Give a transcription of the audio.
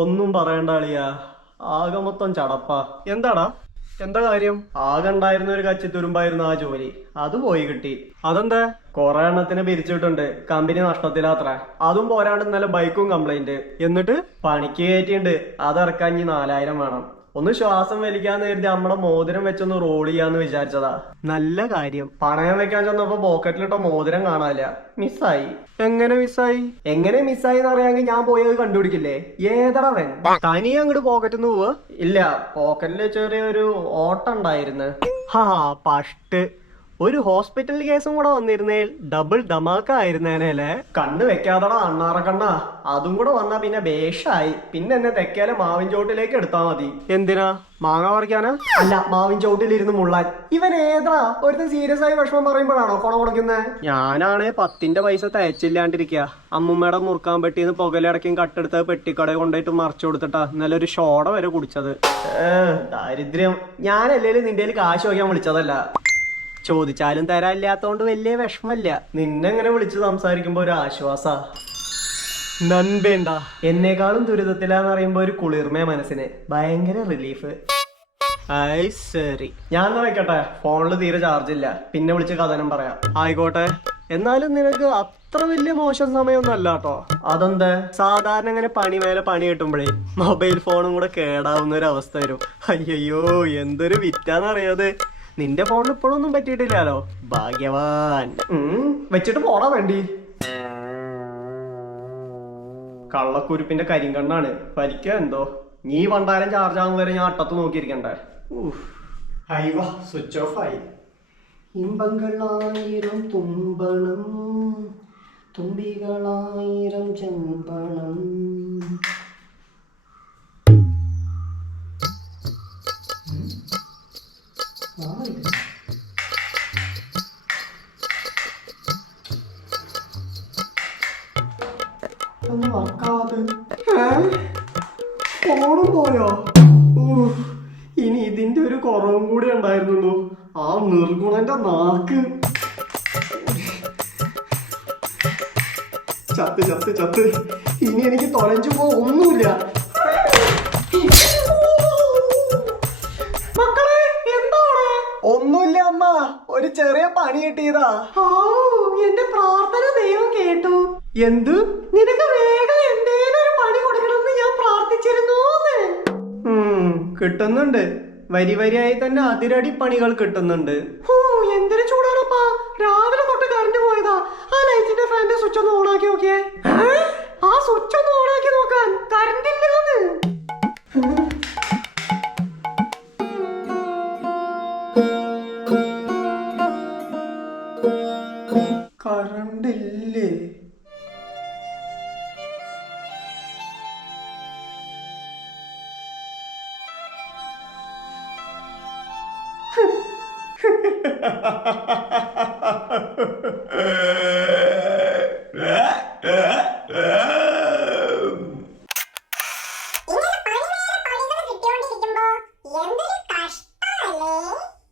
ഒന്നും പറയണ്ട അളിയാ, ആകെ മൊത്തം ചടപ്പാ. എന്താടാ, എന്താ കാര്യം? ആകെ ഉണ്ടായിരുന്ന ഒരു കച്ചിത്തുരുമ്പായിരുന്നു ആ ജോലി, അത് പോയി കിട്ടി. അതെന്താ? കുറെ എണ്ണത്തിന് പിരിച്ചിട്ടുണ്ട്, കമ്പനി നഷ്ടത്തിലാത്ര. അതും പോരാണ്ട് ഇന്നലെ ബൈക്കും കംപ്ലൈന്റ്. എന്നിട്ട് പണിക്ക് കയറ്റിണ്ട്, അതിറക്കാൻ ഇനി 4000 വേണം. ഒന്ന് ശ്വാസം വലിക്കാന്ന് കരുതി നമ്മുടെ മോതിരം വെച്ചൊന്ന് റോൾ ചെയ്യാന്ന് വിചാരിച്ചതാ. നല്ല കാര്യം. പണയം വെക്കാൻ ചെന്നപ്പോ പോക്കറ്റിലിട്ട മോതിരം കാണാനില്ല, മിസ്സായി. എങ്ങനെ മിസ്സായി എന്ന് അറിയാമെങ്കിൽ ഞാൻ പോയി അത് കണ്ടുപിടിക്കില്ലേ? ഏതടവൻ തനിയെ അങ്ങോട്ട് പോക്കറ്റിന്ന് പോവാ? ഇല്ല, പോക്കറ്റില് ചെറിയൊരു ഓട്ടം ഉണ്ടായിരുന്നു. ഹാ, പഷ്ട്. ഒരു ഹോസ്പിറ്റൽ കേസും കൂടെ വന്നിരുന്നേൽ ഡബിൾ ധമാക്ക ആയിരുന്നേനല്ലേ. കണ്ണ് വെക്കാതടാ അണ്ണാറ കണ്ണാ. അതും കൂടെ വന്നാ പിന്നെ ബേഷായി. പിന്നെ എന്നെ തെക്കേലെ മാവിൻ ചോട്ടിലേക്ക് എടുത്താ മതി. എന്തിനാ? മാങ്ങ പറിക്കാനാ? അല്ല, മാവിൻ ചോട്ടിലിരുന്ന് മുള്ളാൻ. ഇവൻ ഏതാ ഒരുത്തൻ സീരിയസ് ആയി വിഷമം പറയുമ്പോഴാണോ കൊണ കൊടുക്കുന്നത്? ഞാനാണേ 10ന്റെ പൈസ തയ്ച്ചില്ലാണ്ടിരിക്കുക. അമ്മുമ്മയുടെ മുറുക്കാൻ പെട്ടിന്ന് പുകലടക്കും കട്ടെടുത്ത് പെട്ടിക്കട കൊണ്ടുപോയിട്ട് മറിച്ചു കൊടുത്തിട്ടാ ഇന്നലെ ഒരു ഷോട വരെ കുടിച്ചത്. ദാരിദ്ര്യം. ഞാനല്ലേലും നിന്റെ കാശ് വയ്ക്കാൻ വിളിച്ചതല്ല. ചോദിച്ചാലും തരാനില്ലാത്തോണ്ട് വലിയ വിഷമല്ല. നിന്നെങ്ങനെ വിളിച്ച് സംസാരിക്കുമ്പോ ഒരു ആശ്വാസ. നൻപേണ്ട, എന്നെക്കാളും ദുരിതത്തിലാന്ന് പറയുമ്പോ ഒരു കുളിർമയ മനസ്സിന്, ഭയങ്കര റിലീഫ്. ഐ ശരി, ഞാൻ വെക്കട്ടെ, ഫോണില് തീരെ ചാർജ് ഇല്ല, പിന്നെ വിളിച്ച് കഥനം പറയാം. ആയിക്കോട്ടെ. എന്നാലും നിനക്ക് അത്ര വലിയ മോശം സമയമൊന്നും അല്ല കേട്ടോ. അതെന്താ? സാധാരണ ഇങ്ങനെ പണി മേലെ പണി കിട്ടുമ്പോഴേ മൊബൈൽ ഫോണും കൂടെ കേടാവുന്ന ഒരു അവസ്ഥ വരും. അയ്യോ, എന്തൊരു വിറ്റാന്നറിയാതെ. നിന്റെ ഫോണിന് ഇപ്പോഴൊന്നും പറ്റിയിട്ടില്ലല്ലോ, ഭാഗ്യവാൻ. വെച്ചിട്ട് പോടാ വേണ്ടി. കള്ളക്കുരുപ്പിന്റെ കരിങ്കണ്ണാണ്, വലിക്ക എന്തോ. നീ പണ്ടാരം ചാർജ് ആകുന്ന വരെ ഞാൻ അട്ടത്ത് നോക്കിയിരിക്കണ്ടേ. സ്വിച്ച് ഓഫ് ആയി. ഇമ്പങ്ങളായിരം തുമ്പണം, തുമ്പികളായിരം ചെമ്പണം. ഫോണും പോയോ? ഇനി ഇതിന്റെ ഒരു കുറവും കൂടി ഉണ്ടായിരുന്നുള്ളൂ, ആ നിർഗുണന്റെ നാക്ക്. ചത്ത് ചത്ത് ചത്ത്. ഇനി എനിക്ക് തൊലഞ്ചു പോ ഒന്നുമില്ല. ഒന്നുമില്ല അമ്മ, ഒരു ചെറിയ പണി കിട്ടിയതാ. എന്റെ പ്രാർത്ഥന ദൈവം കേട്ടു. എന്ത്? നിനക്ക് വേഗം എന്തേലും ഒരു പണി കൊടുക്കണമെന്ന് ഞാൻ പ്രാർത്ഥിച്ചിരുന്നു. കിട്ടുന്നുണ്ട്, വരി വരിയായി തന്നെ അതിരടി പണികൾ കിട്ടുന്നുണ്ട്. എന്തൊരു ചൂടാണപ്പാ, രാവിലെ തൊട്ട് കറണ്ട് പോയതാ. ആ ലൈറ്റിന്റെ ഫാനിന്റെ സ്വിച്ച് ഒന്ന് ഓണാക്കി നോക്കിയേ. ആ സ്വിച്ച് ഒന്ന് ഓണാക്കി നോക്കാൻ കറണ്ട് ഇല്ലാന്ന്. കറണ്ടില്ലേ?